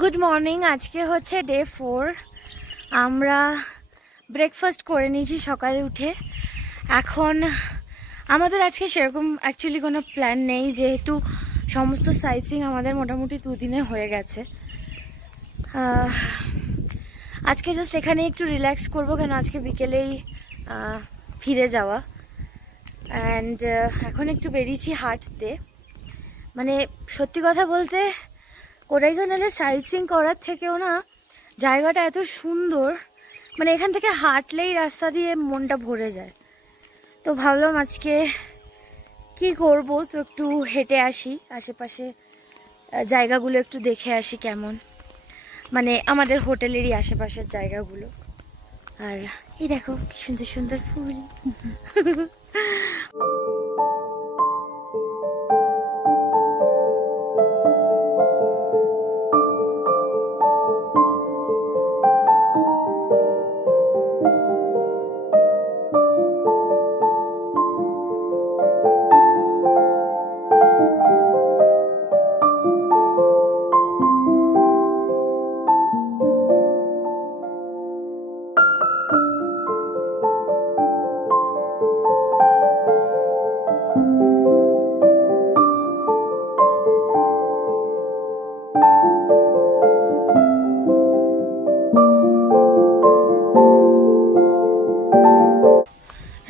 Good morning. আজকে হচ্ছে day 4। আমরা ব্রেকফাস্ট করে নিয়েছি সকালে উঠে। এখন আমাদের আজকে সেরকম অ্যাকচুয়ালি কোনো প্ল্যান নেই, যেহেতু সমস্ত সাইটসিং আমাদের মোটামুটি 2 দিনে হয়ে গেছে। আজকে জাস্ট এখানে একটু রিল্যাক্স করবো, কেন আজকে বিকেলেই ফিরে যাওয়া। অ্যান্ড এখন একটু বেরিয়েছি হাঁটতে। মানে সত্যি কথা বলতে কোডাইকানালে সাইট সিইং করার থেকেও না জায়গাটা এত সুন্দর, মানে এখান থেকে হাঁটলেই রাস্তা দিয়ে মনটা ভরে যায়। তো ভাবলাম আজকে কি করব, তো একটু হেঁটে আসি, আশেপাশে জায়গাগুলো একটু দেখে আসি কেমন, মানে আমাদের হোটেলেরই আশেপাশের জায়গাগুলো। আর এই দেখো কি সুন্দর সুন্দর ফুল।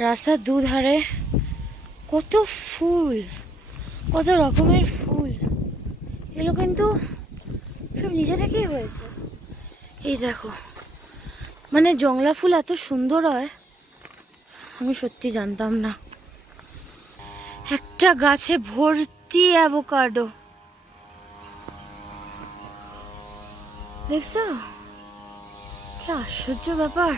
রাস্তার দুধারে কত ফুল, কত রকমের ফুল, এগুলো কিন্তু সব নিজে থেকেই হয়েছে। এই দেখো, মানে জংলা ফুল এত সুন্দর হয় আমি সত্যি জানতাম না। একটা গাছে ভর্তি অ্যাভোকাডো, দেখছো কি আশ্চর্য ব্যাপার।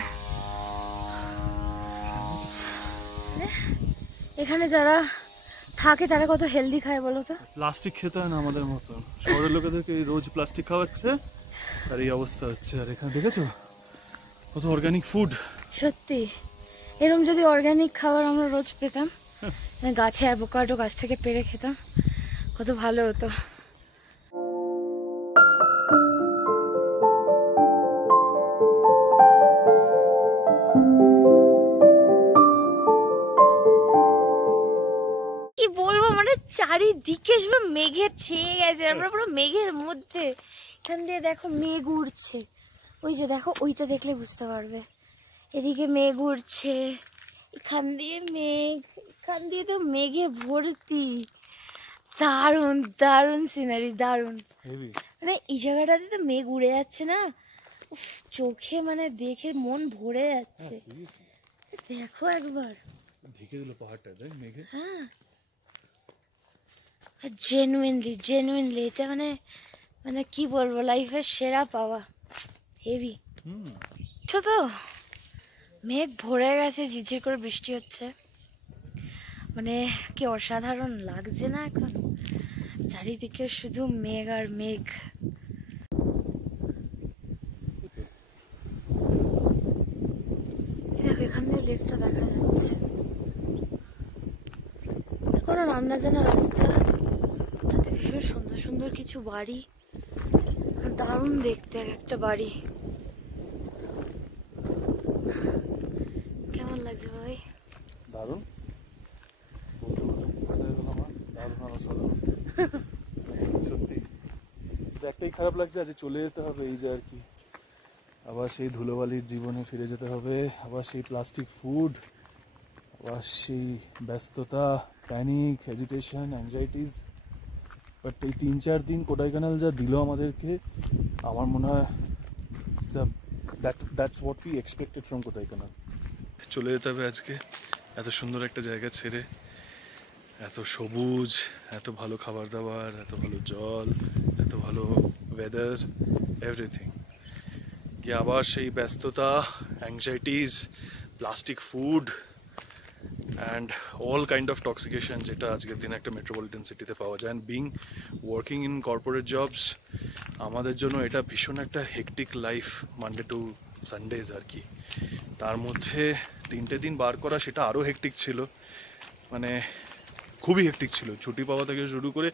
এখানে যারা থাকে তারা কত হেলদি খায় বলো তো। প্লাস্টিক খেতে হয় না আমাদের মতন, শহরের লোকেদেরকে রোজ প্লাস্টিক খাওয়াচ্ছে আর এই অবস্থা হচ্ছে। আর এখানে দেখেছো কত অর্গানিক ফুড। সত্যি এরকম যদি অর্গানিক খাবার আমরা রোজ পেতাম, গাছে অ্যাভোকাডো গাছ থেকে পেড়ে খেতাম, কত ভালো হতো। কি বলবো, মানে চারিদিকে শুধু মেঘের ছেয়ে গেছে, আমরা পুরো মেঘের মধ্যে। এখান দিয়ে দেখো মেঘ উড়ছে, ওই যে দেখো, ওইটা দেখলে বুঝতে পারবে। এদিকে মেঘ উড়ছে, এখান দিয়ে মেঘ, এখান দিয়ে তো মেঘে ভর্তি। দারুণ দারুণ সিনারি, দারুণ। মানে এই জায়গাটাতে তো মেঘ উড়ে যাচ্ছে না, চোখে মানে দেখে মন ভরে যাচ্ছে। দেখো একবার ঢেকে দিল পাহাড়টা মেঘে। হ্যাঁ জেনুইনলি জেনুইনলি এটা মানে মানে কি বলবো, লাইফের সেরা পাওয়া। হেভি। তো মেঘ ভরে গেছে, ঝিরঝির করে বৃষ্টি হচ্ছে, মানে কি অসাধারণ লাগছে না এখন। চারিদিকে শুধু মেঘ আর মেঘ। দেখো এখান দিয়ে লেকটা দেখা যাচ্ছে, কোনো নাম না জানা রাস্তা, তাতে ভীষণ সুন্দর সুন্দর কিছু বাড়ি, দারুণ দেখতে একটা বাড়ি। কেমন লাগছে ভাই? দারুণ, সত্যি। একটাই খারাপ লাগছে, আজ চলে যেতে হবে, এই যে আর কি, আবার সেই ধুলোবালির জীবনে ফিরে যেতে হবে, আবার সেই প্লাস্টিক ফুড, আবার সেই ব্যস্ততা, প্যানিক, হেজিটেশন, অ্যাংজাইটিস। বাট এই 3-4 দিন কোডাইকানাল যা দিল আমাদেরকে, আমার মনে হয় that's what we expected from Kodaikanal. চলে যেতে হবে আজকে এত সুন্দর একটা জায়গা ছেড়ে, এত সবুজ, এত ভালো খাবার দাবার, এত ভালো জল, এত ভালো ওয়েদার, এভরিথিং, গিয়ে আবার সেই ব্যস্ততা, anxieties, plastic food and all kind of toxication যেটা আজকের দিনে একটা মেট্রোপলিটন সিটিতে পাওয়া যায়। And being working in corporate jobs, আমাদের জন্য এটা ভীষণ একটা hectic life, Monday to Sundays আর কি। তার মধ্যে 3টে দিন বার করা সেটা আরও হেকটিক ছিল, মানে খুবই হেকটিক ছিল, ছুটি পাওয়া থেকে শুরু করে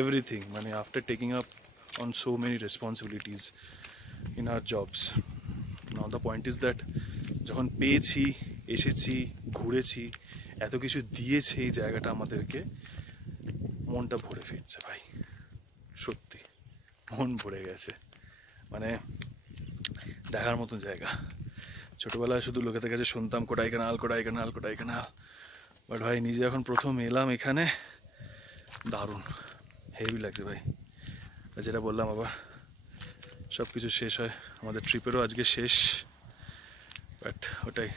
এভরিথিং। মানে after taking up on so many responsibilities in our jobs. Now the point is that যখন পেয়েছি, এসেছি, ঘুরেছি, এত কিছু দিয়েছে এই জায়গাটা আমাদেরকে, মনটা ভরে ফিরছে ভাই, সত্যি মন ভরে গেছে। মানে দেখার মতন জায়গা। ছোটবেলায় শুধু লোকেদের কাছে শুনতাম কোডাইকানাল কোডাইকানাল কোডাইকানাল, বাট ভাই নিজে এখন প্রথম এলাম এখানে, দারুণ হেভি লাগছে ভাই। যেটা বললাম আবার সব কিছু শেষ হয়, আমাদের ট্রিপেরও আজকে শেষ, বাট ওটাই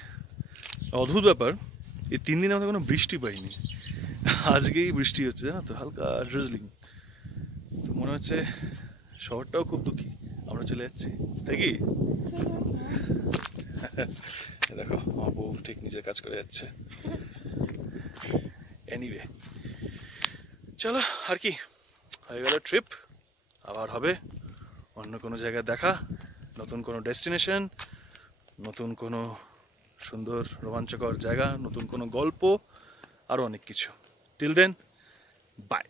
অদ্ভুত ব্যাপার, এই 3 দিন আমাদের কোনো বৃষ্টি পাইনি, আজকেই বৃষ্টি হচ্ছে জানো তো, হালকা ড্রিজলিং। তো মনে হচ্ছে শহরটাও খুব দুঃখী, আমরা চলে যাচ্ছি, তাই কি? দেখো আমার বউ ঠিক নিজের কাজ করে যাচ্ছে। এনিওয়ে চলো, আর কি, হয়ে গেল ট্রিপ, আবার হবে অন্য কোনো জায়গায় দেখা, নতুন কোনো ডেস্টিনেশন, নতুন কোনো সুন্দর রোমাঞ্চকর জায়গা, নতুন কোনো গল্প, আরও অনেক কিছু। Till then, by.